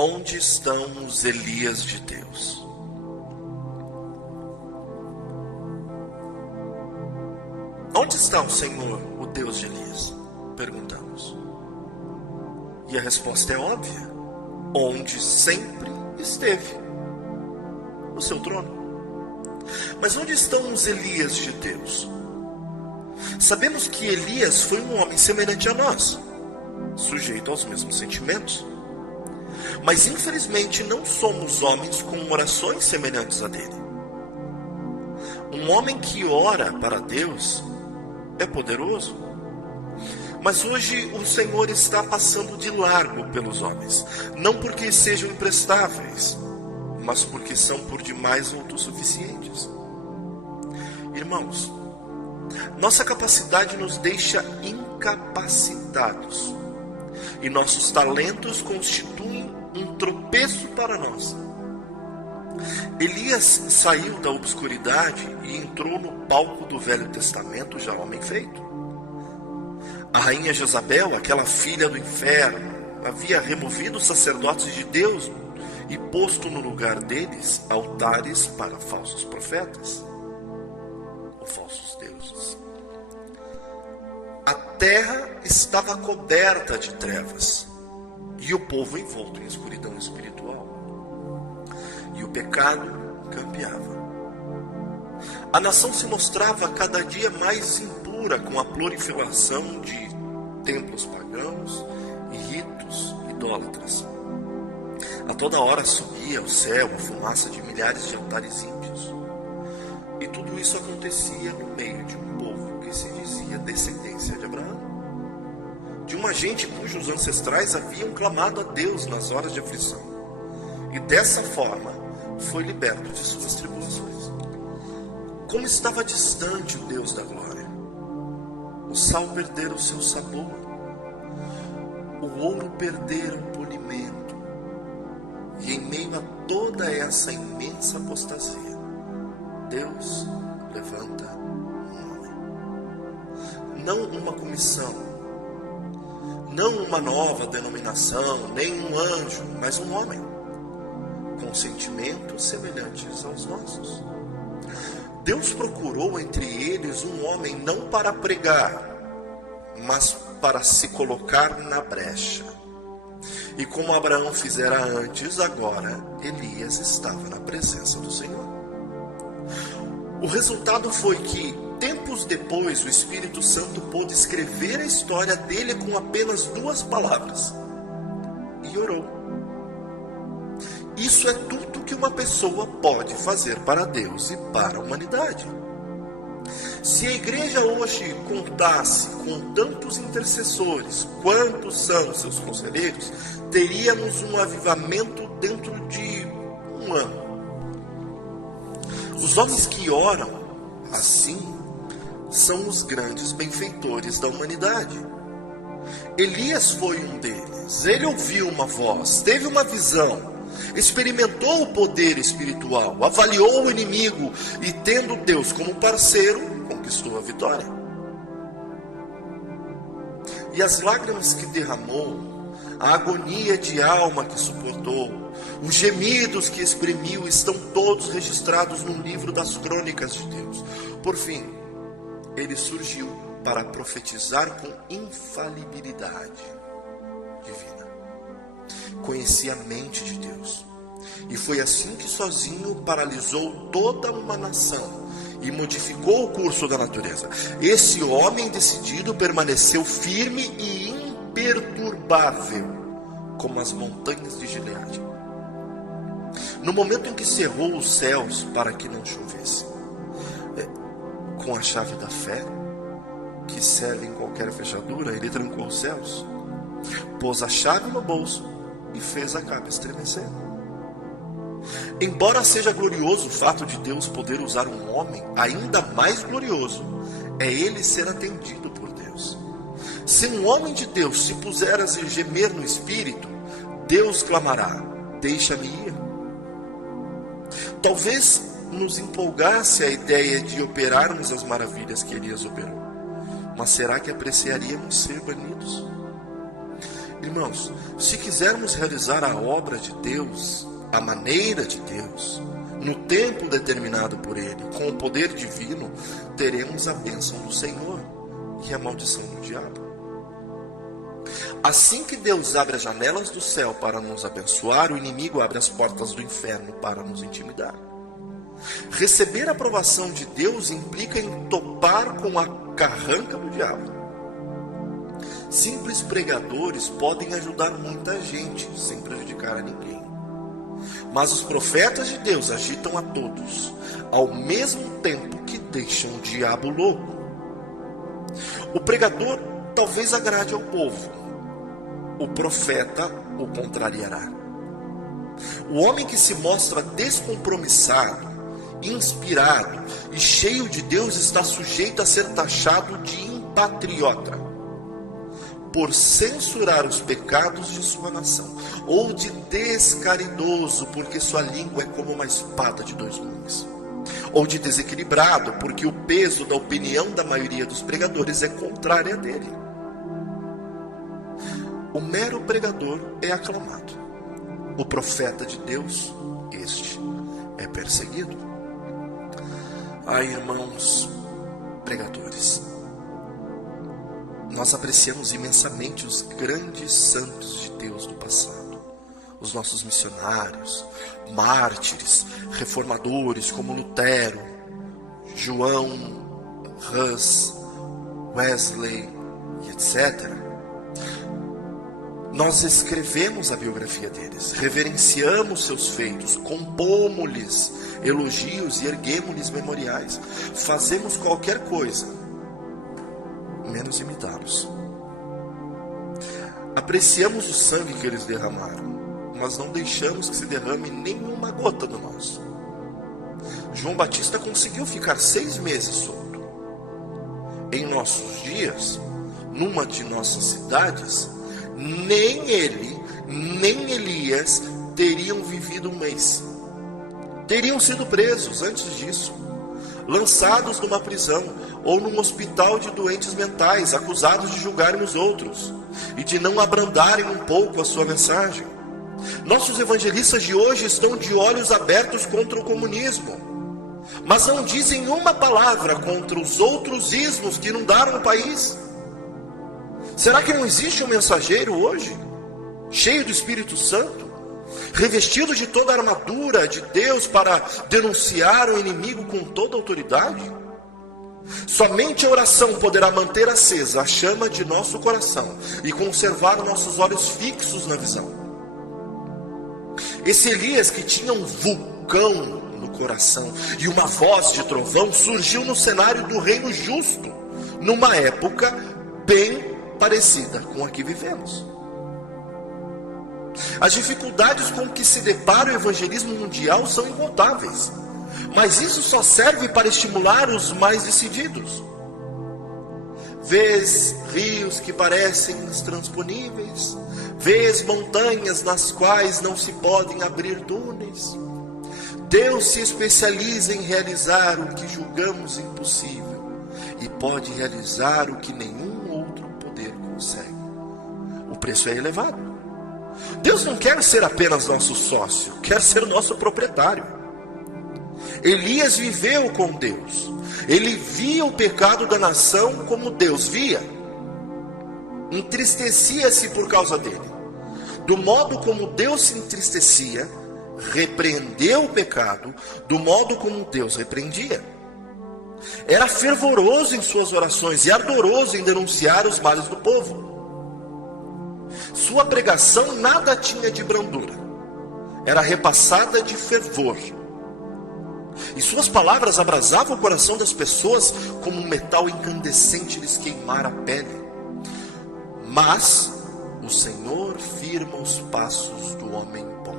Onde estão os Elias de Deus? Onde está o Senhor, o Deus de Elias? Perguntamos. E a resposta é óbvia. Onde sempre esteve, no seu trono. Mas onde estão os Elias de Deus? Sabemos que Elias foi um homem semelhante a nós, sujeito aos mesmos sentimentos. Mas infelizmente não somos homens com orações semelhantes a dele. Um homem que ora para Deus é poderoso. Mas hoje o Senhor está passando de largo pelos homens. Não porque sejam imprestáveis, mas porque são por demais autossuficientes. Irmãos, nossa capacidade nos deixa incapacitados. E nossos talentos constituem um tropeço para nós. Elias saiu da obscuridade e entrou no palco do Velho Testamento já homem feito. A rainha Jezabel, aquela filha do inferno, havia removido os sacerdotes de Deus e posto no lugar deles altares para falsos profetas, ou falsos deuses. A terra estava coberta de trevas e o povo envolto em escuridão espiritual. E o pecado campeava. A nação se mostrava cada dia mais impura com a proliferação de templos pagãos e ritos idólatras. A toda hora subia ao céu a fumaça de milhares de altares ímpios. E tudo isso acontecia no meio de um povo que se dizia descendência de Abraão. De uma gente cujos ancestrais haviam clamado a Deus nas horas de aflição. E dessa forma foi liberto de suas tribulações. Como estava distante o Deus da glória. O sal perdera o seu sabor. O ouro perdera o polimento. E em meio a toda essa imensa apostasia, Deus levanta um homem. Não uma comissão, não uma nova denominação, nem um anjo, mas um homem, com sentimentos semelhantes aos nossos. Deus procurou entre eles um homem não para pregar, mas para se colocar na brecha. E como Abraão fizera antes, agora Elias estava na presença do Senhor. O resultado foi que, tempos depois, o Espírito Santo pôde escrever a história dele com apenas 2 palavras. E orou. Isso é tudo que uma pessoa pode fazer para Deus e para a humanidade. Se a igreja hoje contasse com tantos intercessores quantos são seus conselheiros, teríamos um avivamento dentro de um ano. Os homens que oram assim são os grandes benfeitores da humanidade. Elias foi um deles. Ele ouviu uma voz, teve uma visão, experimentou o poder espiritual, avaliou o inimigo e, tendo Deus como parceiro, conquistou a vitória. E as lágrimas que derramou, a agonia de alma que suportou, os gemidos que exprimiu estão todos registrados no livro das crônicas de Deus. Por fim, ele surgiu para profetizar com infalibilidade divina. Conhecia a mente de Deus. E foi assim que sozinho paralisou toda uma nação e modificou o curso da natureza. Esse homem decidido permaneceu firme e imperturbável, como as montanhas de Gileade. No momento em que cerrou os céus para que não chovesse, com a chave da fé, que serve em qualquer fechadura, ele trancou os céus, pôs a chave no bolso e fez a capa estremecer. Embora seja glorioso o fato de Deus poder usar um homem, ainda mais glorioso é ele ser atendido por Deus. Se um homem de Deus se puser a gemer no espírito, Deus clamará: deixa-me ir. Talvez nos empolgasse a ideia de operarmos as maravilhas que Elias operou, mas será que apreciaríamos ser banidos? Irmãos, se quisermos realizar a obra de Deus, a maneira de Deus, no tempo determinado por Ele, com o poder divino, teremos a bênção do Senhor e a maldição do diabo. Assim que Deus abre as janelas do céu para nos abençoar, o inimigo abre as portas do inferno para nos intimidar. Receber a aprovação de Deus implica em topar com a carranca do diabo. Simples pregadores podem ajudar muita gente sem prejudicar a ninguém. Mas os profetas de Deus agitam a todos, ao mesmo tempo que deixam o diabo louco. O pregador talvez agrade ao povo, o profeta o contrariará. O homem que se mostra descompromissado, inspirado e cheio de Deus está sujeito a ser taxado de impatriota, por censurar os pecados de sua nação, ou de descaridoso, porque sua língua é como uma espada de dois gumes, ou de desequilibrado, porque o peso da opinião da maioria dos pregadores é contrária dele. O mero pregador é aclamado, o profeta de Deus, este é perseguido. Ai, irmãos pregadores, nós apreciamos imensamente os grandes santos de Deus do passado, os nossos missionários, mártires, reformadores como Lutero, João, Hus, Wesley, etc. Nós escrevemos a biografia deles, reverenciamos seus feitos, compomos-lhes elogios e erguemos-lhes memoriais. Fazemos qualquer coisa, menos imitá-los. Apreciamos o sangue que eles derramaram, mas não deixamos que se derrame nenhuma gota do nosso. João Batista conseguiu ficar 6 meses solto. Em nossos dias, numa de nossas cidades, nem ele, nem Elias teriam vivido 1 mês. Teriam sido presos antes disso, lançados numa prisão ou num hospital de doentes mentais, acusados de julgarem os outros e de não abrandarem um pouco a sua mensagem. Nossos evangelistas de hoje estão de olhos abertos contra o comunismo, mas não dizem uma palavra contra os outros ismos que inundaram o país. Será que não existe um mensageiro hoje, cheio do Espírito Santo, revestido de toda a armadura de Deus para denunciar o inimigo com toda a autoridade? Somente a oração poderá manter acesa a chama de nosso coração e conservar nossos olhos fixos na visão. Esse Elias, que tinha um vulcão no coração e uma voz de trovão, surgiu no cenário do reino justo, numa época bem parecida com a que vivemos. As dificuldades com que se depara o evangelismo mundial são incontáveis, mas isso só serve para estimular os mais decididos. Vês rios que parecem intransponíveis, vês montanhas nas quais não se podem abrir túneis. Deus se especializa em realizar o que julgamos impossível e pode realizar o que nenhum outro poder consegue. O preço é elevado. Deus não quer ser apenas nosso sócio, quer ser nosso proprietário. Elias viveu com Deus. Ele via o pecado da nação como Deus via. Entristecia-se por causa dele. Do modo como Deus se entristecia, repreendeu o pecado do modo como Deus repreendia. Era fervoroso em suas orações e ardoroso em denunciar os males do povo. Sua pregação nada tinha de brandura, era repassada de fervor. E suas palavras abrasavam o coração das pessoas como um metal incandescente lhes queimara a pele. Mas o Senhor firma os passos do homem bom,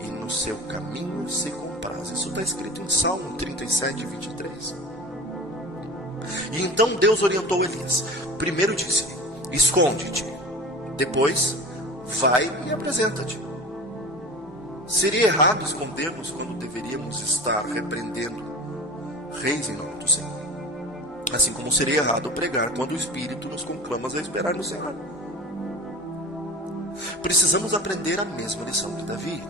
e no seu caminho se compraz. Isso está escrito em Salmo 37, 23. E então Deus orientou Elias. Primeiro disse-lhe: esconde-te. Depois, vai e apresenta-te. Seria errado escondermos quando deveríamos estar repreendendo reis em nome do Senhor. Assim como seria errado pregar quando o Espírito nos conclama a esperar no Senhor. Precisamos aprender a mesma lição de Davi.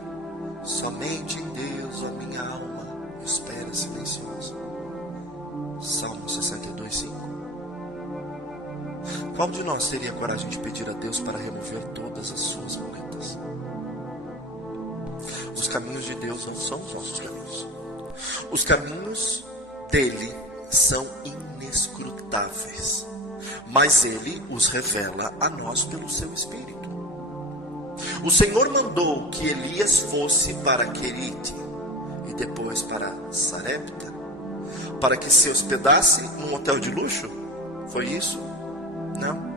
Somente em Deus a minha alma espera silenciosa. Salmo 62:5. Qual de nós teria coragem de pedir a Deus para remover todas as suas muletas? Os caminhos de Deus não são os nossos caminhos. Os caminhos dele são inescrutáveis, mas ele os revela a nós pelo seu Espírito. O Senhor mandou que Elias fosse para Querite e depois para Sarepta, para que se hospedasse num hotel de luxo? Foi isso? Não.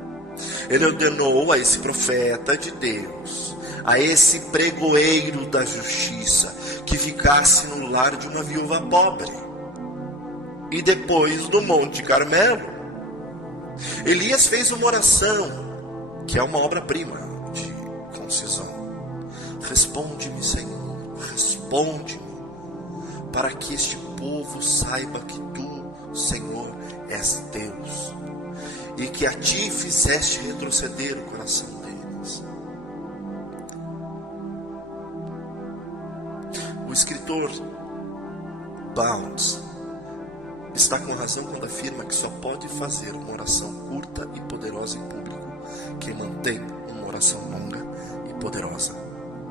Ele ordenou a esse profeta de Deus, a esse pregoeiro da justiça, que ficasse no lar de uma viúva pobre. E depois no Monte Carmelo, Elias fez uma oração, que é uma obra-prima de concisão. Responde-me, Senhor, responde-me, para que este povo saiba que tu, Senhor, és Deus, e que a ti fizeste retroceder o coração deles. O escritor Bounds está com razão quando afirma que só pode fazer uma oração curta e poderosa em público quem mantém uma oração longa e poderosa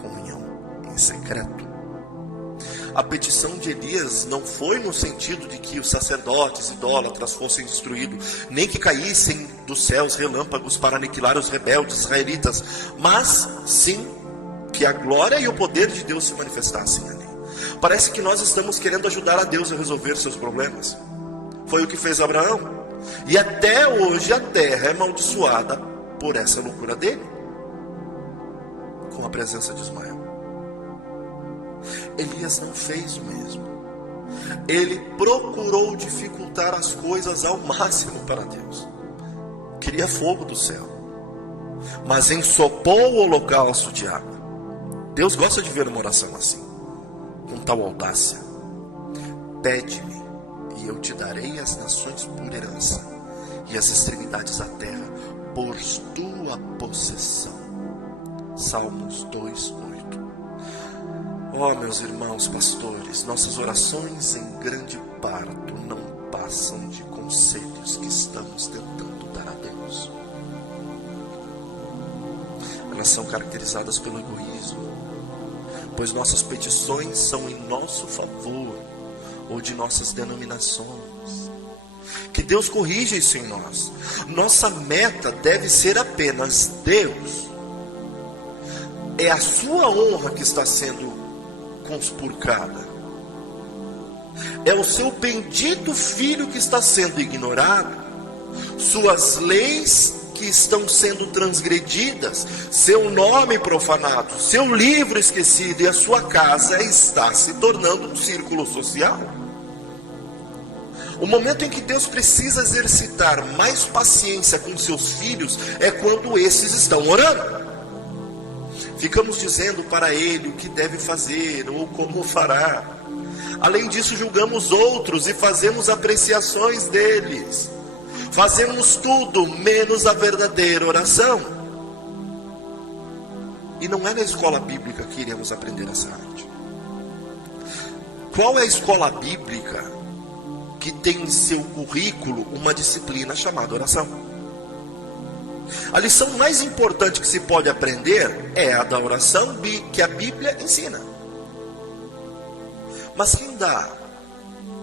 comunhão em secreto. A petição de Elias não foi no sentido de que os sacerdotes idólatras fossem destruídos, nem que caíssem dos céus relâmpagos para aniquilar os rebeldes israelitas, mas sim que a glória e o poder de Deus se manifestassem ali. Parece que nós estamos querendo ajudar a Deus a resolver seus problemas. Foi o que fez Abraão. E até hoje a terra é amaldiçoada por essa loucura dele, com a presença de Ismael. Elias não fez o mesmo. Ele procurou dificultar as coisas ao máximo para Deus. Queria fogo do céu, mas ensopou o holocausto de água. Deus gosta de ver uma oração assim, com tal audácia. Pede-me e eu te darei as nações por herança, e as extremidades da terra por tua possessão. Salmos 2:8. Ó, meus irmãos pastores, nossas orações em grande parte não passam de conselhos que estamos tentando dar a Deus. Elas são caracterizadas pelo egoísmo, pois nossas petições são em nosso favor ou de nossas denominações. Que Deus corrija isso em nós. Nossa meta deve ser apenas Deus. É a sua honra que está sendo conspurcada. É o seu bendito filho que está sendo ignorado. Suas leis que estão sendo transgredidas, seu nome profanado, seu livro esquecido, e a sua casa está se tornando um círculo social. O momento em que Deus precisa exercitar mais paciência com seus filhos é quando esses estão orando. Ficamos dizendo para ele o que deve fazer ou como fará. Além disso, julgamos outros e fazemos apreciações deles. Fazemos tudo menos a verdadeira oração. E não é na escola bíblica que iremos aprender essa arte. Qual é a escola bíblica que tem em seu currículo uma disciplina chamada oração? A lição mais importante que se pode aprender é a da oração que a Bíblia ensina. Mas quem dá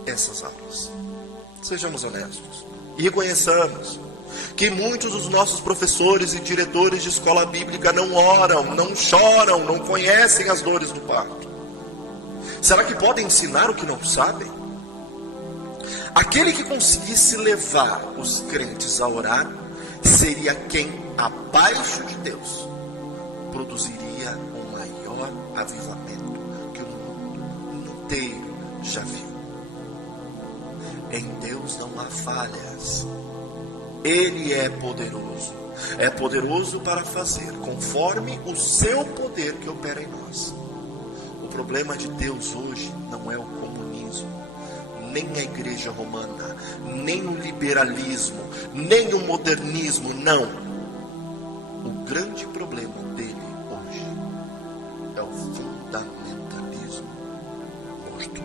essas aulas? Sejamos honestos e reconheçamos que muitos dos nossos professores e diretores de escola bíblica não oram, não choram, não conhecem as dores do parto. Será que podem ensinar o que não sabem? Aquele que conseguisse levar os crentes a orar seria quem, abaixo de Deus, produziria o maior avivamento que o mundo inteiro já viu. Em Deus não há falhas. Ele é poderoso para fazer conforme o seu poder que opera em nós. O problema de Deus hoje não é o comunismo, nem a igreja romana, nem o liberalismo, nem o modernismo, não. O grande problema dele fundamentalismo morto.